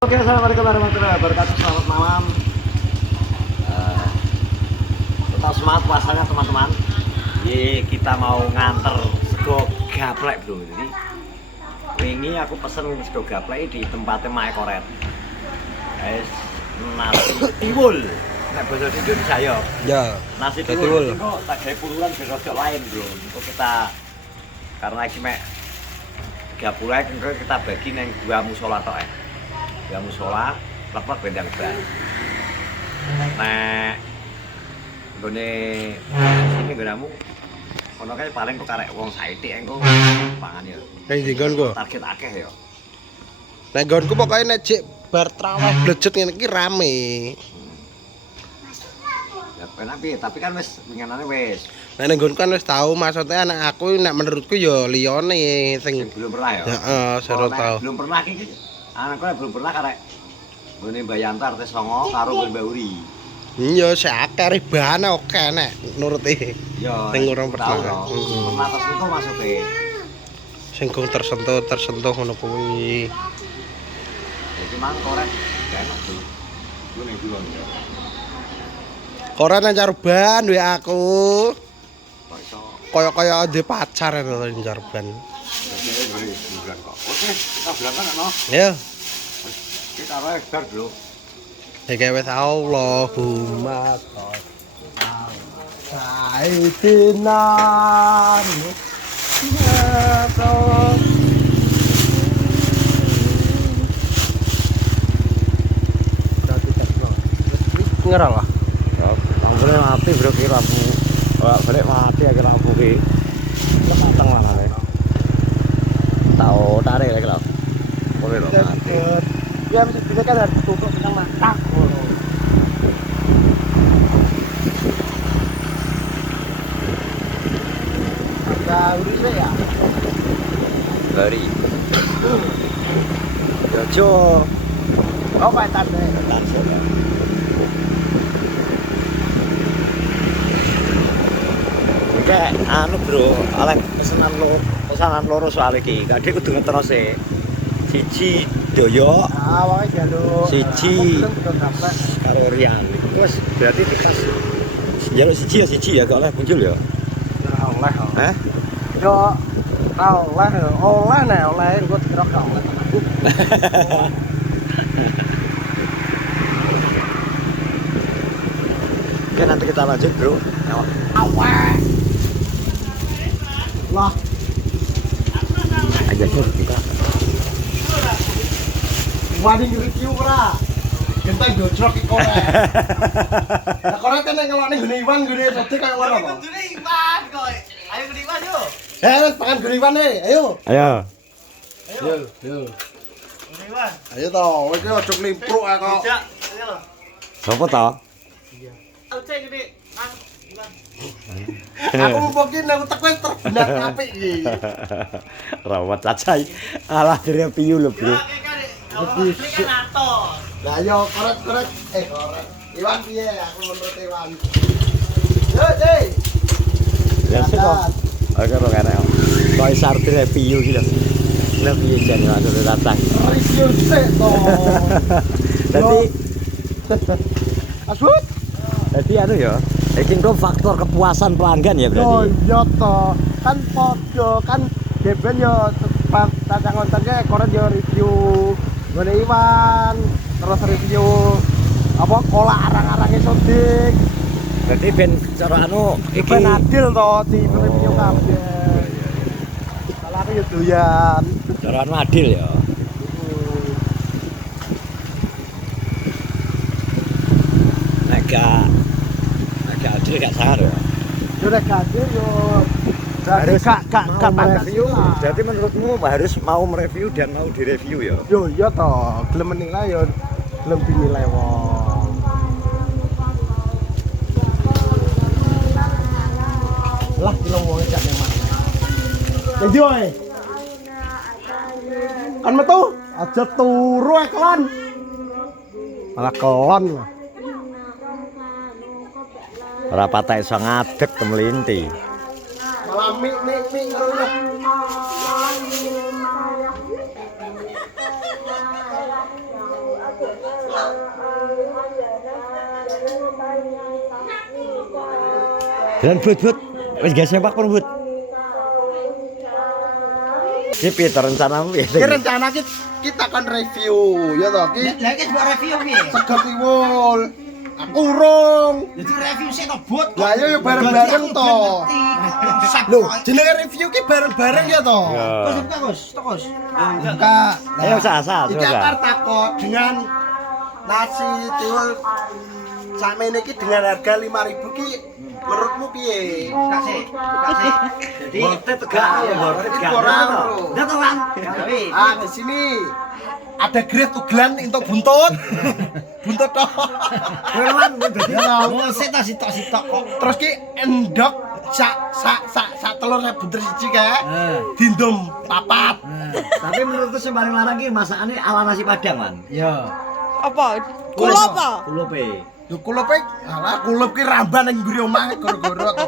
Oke, assalamualaikum warahmatullahi wabarakatuh. Selamat malam. Tetap semangat puasanya teman-teman. Kita mau nganter sego gaplek bro. Jadi wingi aku pesen sego gaplek di tempatnya Mae Koret. Guys, nasi tiwul. Nek bahasa Indonesia ya. Ya. Nasi tiwul. Kok tak gawe puluhan berojok lain bro. Untuk kita karena iki mek gaplek kita bagi nang dua musola tok ya musola lepek bendang ban. Nek nggone sini nggonamu ono kae paling kok karek wong saithik engko pangan ya. Ning nggonku. Target akeh ya. Nek nggonku pokoke nek jek bar traweh blejet ngene iki rame. Ya penak piye, tapi kan wis winginane wis. Nek ning nggonku kan wis tau maksudnya anak aku nek menurutku ya liyane sing Belum pernah ya. Heeh, seru tau. Belum pernah iki. Anakku belum pernah karek nggone Mbayantar tes songo karo nggone Mbak Uri. Iya, sakare bahane oke nek nuruti. Ya. Sing urung pernah. Pernah tersentuh maksudnya. Sing gong tersentuh ngono kuwi. Jadi mang korek gak enak tuh. Gue nih dulu ya. Koran nang Carban wae aku. Kok iso. Kaya ndek pacar nang Carban. Jadi gue bulan kok. Oke, kita berangkat no. Ya. Kita arah bar bro. Ya wis Allahumma Sayyidina ngerang lah. Lampunya mati bro kira lampu. Balik mati akhir lampu ki. Mateng lah nane. Tahu tarik lagi lah. Boleh loh mati. Ya bisa kan harus tutup dengan mata. Ya udah ya. Bari. Jojo. Oh paetan deh. Langsung ya. Oke, anu bro, oleh pesanan loro soal iki. Kadhe kudu ngeterus e. Siji doyo, Awake jaluk. Siji. Karo Rian. Wes berarti dikas. Jaluk siji ya gak oleh muncul ya. Oleh. Hah? Yo oleh nek oleh engko dikira gak oleh. Oke, nanti kita lanjut, bro. Aweh. Lah, Aja sih kita. wani review ora. Genteng dojrok iki korek. Lah korek kene ngelokne gune Iwan gune Sode kaya ngono kok. Gune Iwan kok. Ayo gune Iwan yo. Wis pangan gune Iwan ayo. Ayo. Yo. Gune Iwan. Ayo to, kowe iki aja klimpruk kok. Jak. Ayo lho. Sopo to? Aku cek gede. Mang Iwan. Aku mungkin aku teko terbenak apik iki. Rawat cacai. Alah dari piyu lho, bro. Lebih kan atos. Lah yo korek. Korek. Iwan piye? Aku menurut Iwan. Yo, Dei. Ya sih kok. Oke, kok kene. Kok isar dari piyu iki lho. Lah piye jane maksud cacai. Review sik to. Dadi Asut. dadi anu ya. Iki kok faktor kepuasan pelanggan ya Oh berarti. iya toh, kan podo kan Deben yo tacang kontennya koran yo review ngene Iwan, terus review apa kolak arang-arangnya Sodik. Berarti ben cara anu iki Ben adil toh di review kabeh. Kalau aku yo doyan. cara anu adil ya. Nek gak adil gak sangar ya. Yo nek adil yo harus gak mereview. Jadi menurutmu harus mau mereview dan mau direview ya? Yo iya toh, gelem menilai yo gelem dinilai wong. Lah dilong wong cak memang. Jadi wae. Kan metu aja turu kelon. Malah kelon. Ora patah iso ngadeg temelinti. Malah mik ngono. Dan but wis gak sempak pun but. Ki piye rencanamu ya? Ki rencana kita kan review ya toh ki. Lah iki buat review piye? Sego tiwul. Urung. Jadi review sik to but. Lah yo bareng-bareng to. Lho, jenenge review ki bareng-bareng ya toh. Terus. Enggak. Ayo sah. Iki akar takok dengan nasi tiwul sakmene iki dengan harga 5.000 ki menurutmu piye? Kasih. Jadi bote tegak ya, bote Iki tegak. kurang. Enggak tahu kan? Ah, di sini ada grade tuglan untuk buntut. Buntut toh. Kewan dadi Oh, sitok kok. Terus ki endok sak telur saya bunder siji kae. Dindum papat. Tapi menurutku sing paling larang ki masakane ala nasi Padang, Man. Iya. Apa? Kulo apa? Kulupe. Yo kulup alah kulup ki ramban ning mburi omah goro-goro to.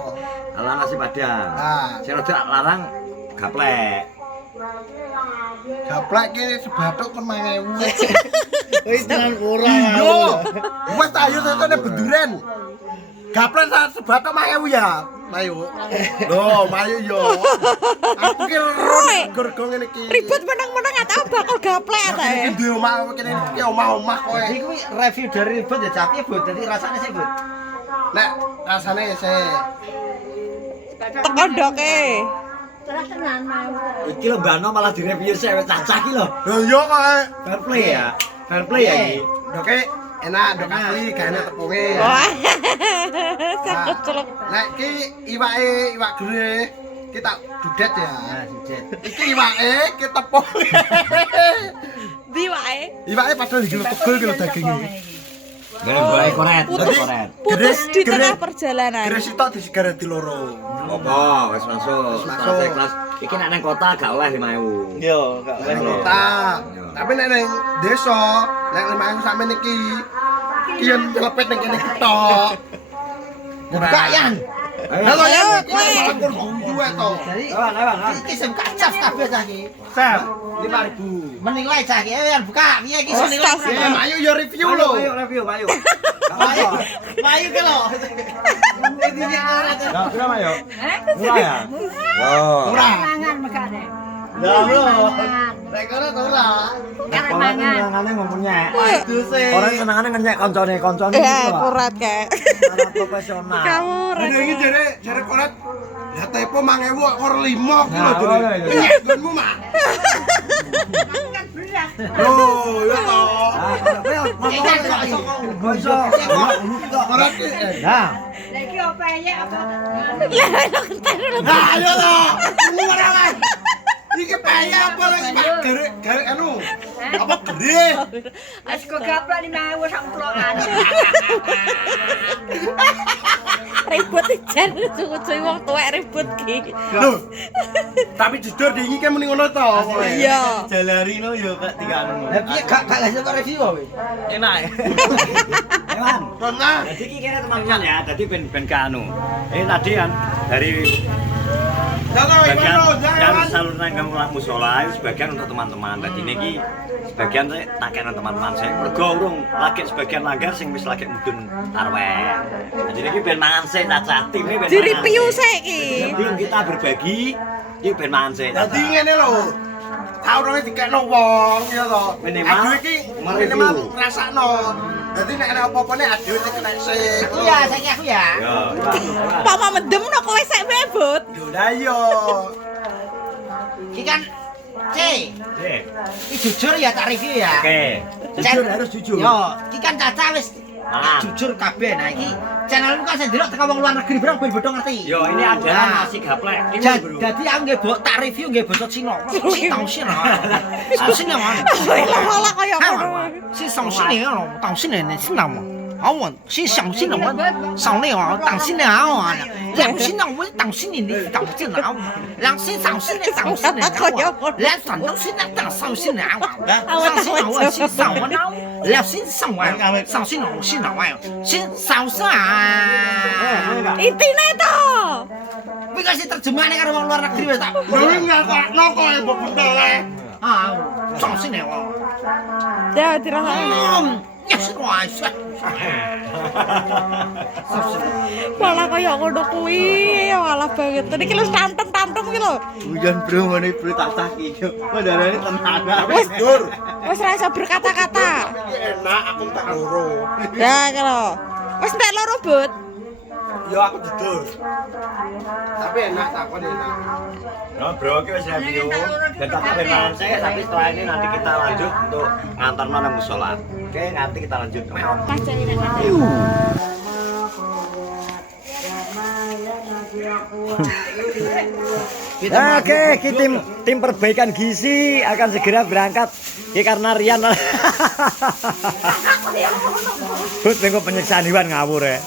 Ala nasi Padang. Nah. Sing rada larang gaplek. Gaplek ki sebathuk kon 5.000. Wis tenan kurang. Yo. Wes tak ayo tetene benduren. Gaplek sebathuk 5.000 ya. Ayo. Loh, ayo yo. Aku ki gorgo ngene iki. Ribut menang-menang atau bakal gaplek ta ya? Di omah kene iki omah-omah kowe. Jadi kuwi review dari but ya tapi but dadi rasane sik but. Nek rasane se Teko ndoke. Iki lho Mbano malah direview sik wis cacah ki lho. lho yo kowe. Fair play ya. Fair play ya iki. Doke enak, dok asli gak enak tepunge. Wah. Sakit celuk. Nek ki iwak gere kita dudet ya. Nah, sujet. Iki iwake ki tepung. Di wae. Iwake padahal iki tegel ki lho daginge. Gak koret, Putus, koret. putus di Gere- tengah perjalanan. Gere sitok disegareti loro. Apa? Wis masuk. Wis masuk. Kelas kelas. Iki nek nang kota gak oleh 5.000. Yo, gak Nek Iya. kota. Tapi nek ning desa, nek 5.000 sampeyan iki ki yen nylepet ning kene ketok. Buka yan. Halo Ayo, ya, kowe. campur guyu to. Jadi Awan. iki sing kacaf kabeh cah iki. Sep, 5.000. Mending wae cah iki yan buka. Piye iki Oh, sing stas. Ayo yo review lho. Ayo review, ayo. Ayo ke lo. Ini arah tuh. Ya, berapa ayo? Murah ya? Wow. Murah. Mangan mekane. Ya bro. Nek kono to ora. Karep Orang mangan. senengane ngomongnya. Waduh sih. Orang senengane ngenyek koncone Ya, gitu. kurat kayak. Cara profesional. Kamu Ada iki jare koret. Ya tepo 5.000 kok ora 5 ki lho Nah, jare. boleh, boleh. Nyek gonmu mah. Mangan beras. Loh, ya to. Koret ki. Nah, Lagi apa ya apa? Nah, ayo to. Ora wae. Iki paye apa lagi Pak? Gere anu. Apa gede? Wis kok gaplak 5.000 sak plongan. ribut jan cucu wong tuwek ribut ki. Loh. Tapi jujur dingi kan muni ngono to. Iya. Jalari no yo gak tinggal. lah piye gak lesen review kowe? Enak. Ewan. Tengah. Jadi iki kene teman-teman ya, jadi ben ke anu. Ini tadi kan dari Jangan sebagian ngono, yang jangan. saluran yang musola itu sebagian untuk teman-teman. Tadi ini sebagian saya takkan teman-teman saya. Mergo urung lagi sebagian langgar sing wis lagi mudun tarweh. Jadi ini ben mangan sih caca tim ini ben. Di review saiki. Sebelum kita berbagi, ini ben mangan sih. Dadi ngene lho. Taurane dikekno wong ya to. Minimal Aduh iki mereview. minimal ngrasakno. Dadi nek ana apa-apane aduh iki kena sik. Aku ya, saiki aku ya. Ya, Pak mendem no kowe sik bebut. Lho lah yo. Iki kan C. Oke. Iki jujur ya tak review ya. Oke. Jujur harus jujur. Yo, iki kan Caca wis Nah. jujur kabeh. Nah, iki channelmu kan saya ndelok teko wong luar negeri barang ben bodho ngerti. Yo, ini adalah nasi gaplek. Ini bro. Jadi aku nggih tak review nggih basa Cina. Si tau Cina. Tau Cina kan. Malah kaya ngono. Si tau Cina kan, tau Cina ni Cina嘛。我是相信了我，上来啊，当心了啊，良心了我当心你当心了啊，良心上心了当心了啊，良心当心了当上心了啊，上心了我心上我了，良心上我，上心了我心了我，心上心啊。 Intine to. Kuwi kasih terjemahane karo wong luar negeri wis tak. Lho ngrasakno kok e mbok bentele. Ah, song sini wong. Ya dirasakno. 是我是。 Malah kaya ngono kuwi, malah banget. Iki lho tantem-tantem iki lho. Hujan bro, ngene bro tak taki yo. Mandarane tenanan. Wis ra iso berkata-kata. Enak aku tak loro. Ya iki lho. Wis entek loro, Bud. Yo aku tidur. Tapi enak takon enak. Nah, bro, kita wis review dan tak perkenalan saya, tapi setelah ini nanti kita lanjut untuk ngantar mana musola. Oke, nanti kita lanjut. Oke, tim perbaikan gizi akan segera berangkat. Karena Rian Bud, mengko penyiksaan hewan ngawur ya.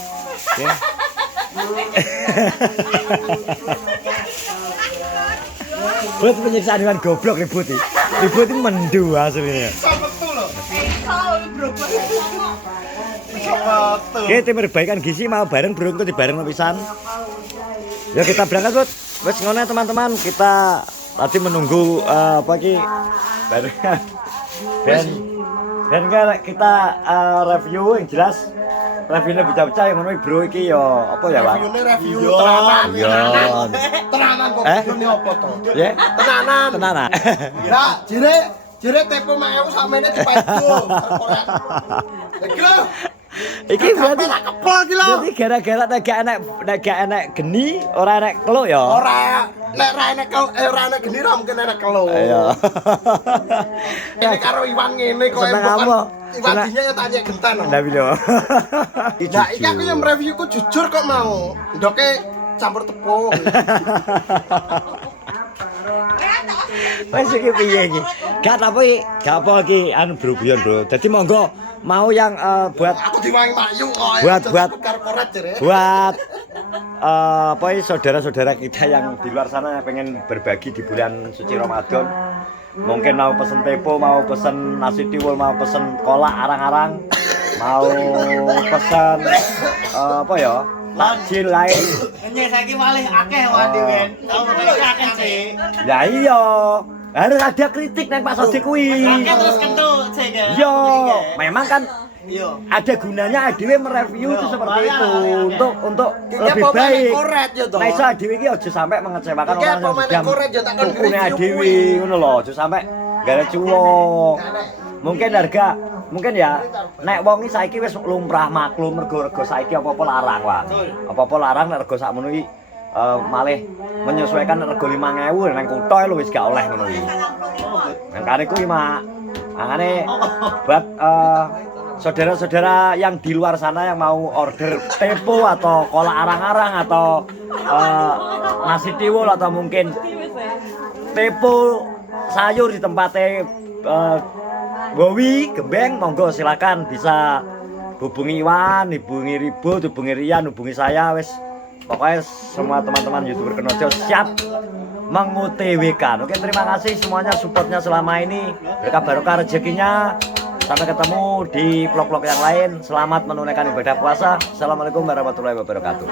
Bud, penyiksaan hewan goblok ribut iki. Ribut iki mendu aslinya. Oke, tim perbaikan gizi mau bareng bro, di bareng pisan. Ya kita berangkat, Bud. Wes ngono teman-teman, kita tadi menunggu apa ki barengan. Dan kita review yang jelas. Reviewnya bocah-bocah yang ngono bro iki ya apa ya, Pak? Review tenanan. Iya. Tenanan kok ini apa to? Ya. Tenanan. Tenanan. Nah, jere tempo 1000 samene dipacu. Lho. Iki berarti kepel iki lho. Jadi gara-gara nek gak enek geni, ora enek keluk ya. Ora nek ra enek ora enek geni ra mungkin enek kelo. Iya. Ini karo Iwan ngene kok Seneng kamu. Iwan dinya ya tanya gentan. Ndak video. Nah, iki aku yang reviewku jujur kok mau. Ndoke campur tepung. Wes iki piye iki? Gak apa iki anu bro Brion bro. Dadi monggo mau yang buat Aku diwangi mayu kok. Buat korporat jere. buat apa ya saudara-saudara kita yang di luar sana yang pengen berbagi di bulan suci Ramadan. Mungkin mau pesen tepo, mau pesen nasi tiwul, mau pesen kolak arang-arang, mau pesen apa ya? Takjil lain. Ini saiki malih akeh wae wen. Tau akeh sih. Ya iya. Harus ada kritik nang Pak Sodik kuwi. Akeh terus kentut sih. Yo, memang kan Iya. ada gunanya adewe mereview itu seperti itu untuk lebih pemain baik. koret ya toh. Nah, iso adewe iki aja sampai mengecewakan Iki orang yang pemain sedang koret ya tak kon tukune review adewe kuwi. ngono lho, aja sampai gara cuwok. Mungkin harga mungkin ya nek wong iki saiki wis lumrah maklum rego saiki apa-apa larang, Wan. Apa-apa larang nek rego sakmono iki malih menyesuaikan rego 5.000 nang kutho lho wis gak oleh ngono iki. Nang kare kuwi mak. Makane buat saudara-saudara yang di luar sana yang mau order tepo atau kolak arang-arang atau nasi tiwul atau mungkin tepo sayur di tempatnya Bowi, Gembeng, monggo silakan bisa hubungi Iwan, hubungi Ribut, hubungi Rian, hubungi saya wes. Pokoknya semua teman-teman YouTuber Kenojo siap mengutwkan. Oke, terima kasih semuanya supportnya selama ini. Berkah barokah rezekinya. Sampai ketemu di vlog-vlog yang lain. Selamat menunaikan ibadah puasa. Assalamualaikum warahmatullahi wabarakatuh.